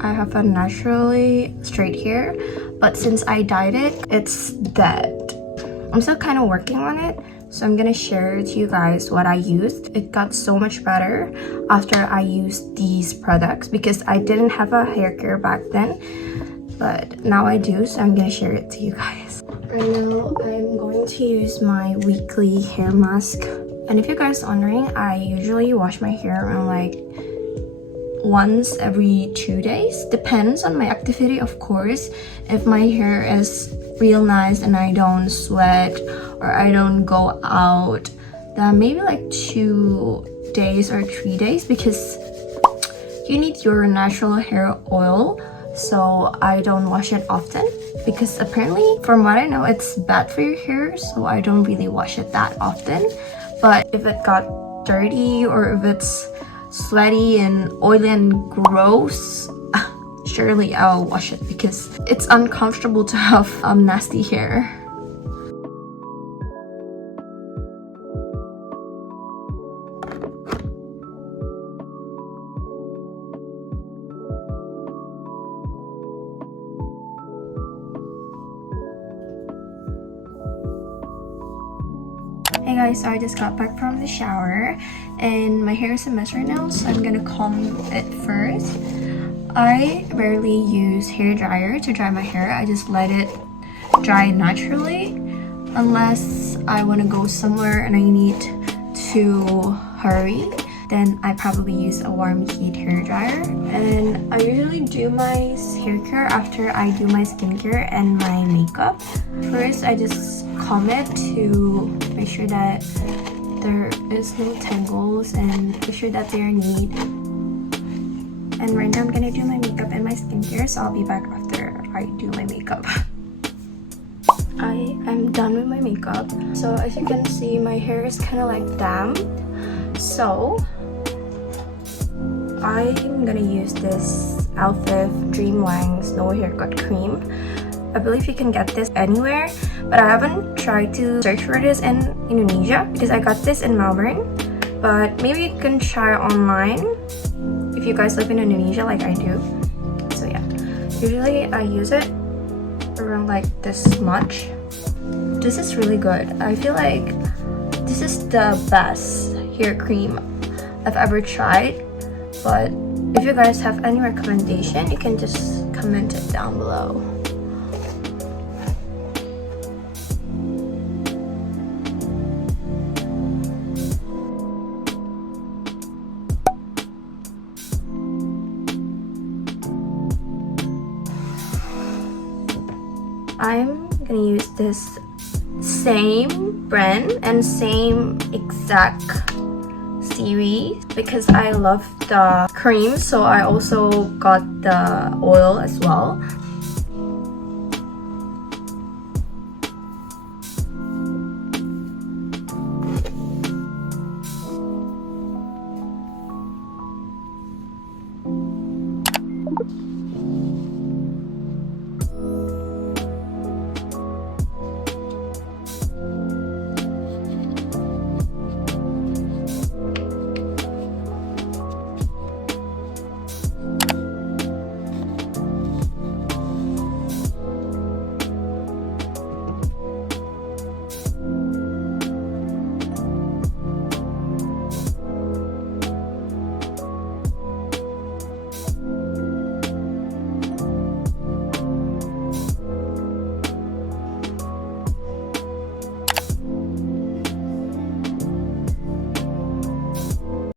I have a naturally straight hair, but since I dyed it, it's dead. I'm still kind of working on it, so I'm gonna share to you guys what I used. It got so much better after I used these products because I didn't have a hair care back then, but now I do, so I'm gonna share it to you guys. Right now, I'm going to use my weekly hair mask. And if you guys are wondering, I usually wash my hair around like once every 2 days. Depends on my activity, of course. If my hair is real nice and I don't sweat or I don't go out, then maybe like 2 days or 3 days, because you need your natural hair oil. So I don't wash it often because apparently, from what I know, it's bad for your hair, so I don't really wash it that often. But if it got dirty or if it's sweaty and oily and gross, surely I'll wash it because it's uncomfortable to have nasty hair. Hey guys, so I just got back from the shower and my hair is a mess right now, so I'm gonna comb it first. I rarely use hair dryer to dry my hair. I just let it dry naturally unless I want to go somewhere and I need to hurry. Then I probably use a warm heat hair dryer. And I usually do my hair care after I do my skincare and my makeup. First, I just comb it to make sure that there is no tangles and make sure that they're neat. And right now I'm gonna do my makeup and my skincare, so I'll be back after I do my makeup. I am done with my makeup. So as you can see, my hair is kind of like damp. So I'm gonna use this Elvive Dreamlang Snow Haircut Cream. I believe you can get this anywhere, but I haven't tried to search for this in Indonesia because I got this in Melbourne. But maybe you can try online if you guys live in Indonesia like I do. So yeah, usually I use it around like this much. This is really good. I feel like this is the best hair cream I've ever tried. But if you guys have any recommendation, you can just comment it down below. I'm gonna use this same brand and same exact series because I love the cream, so I also got the oil as well.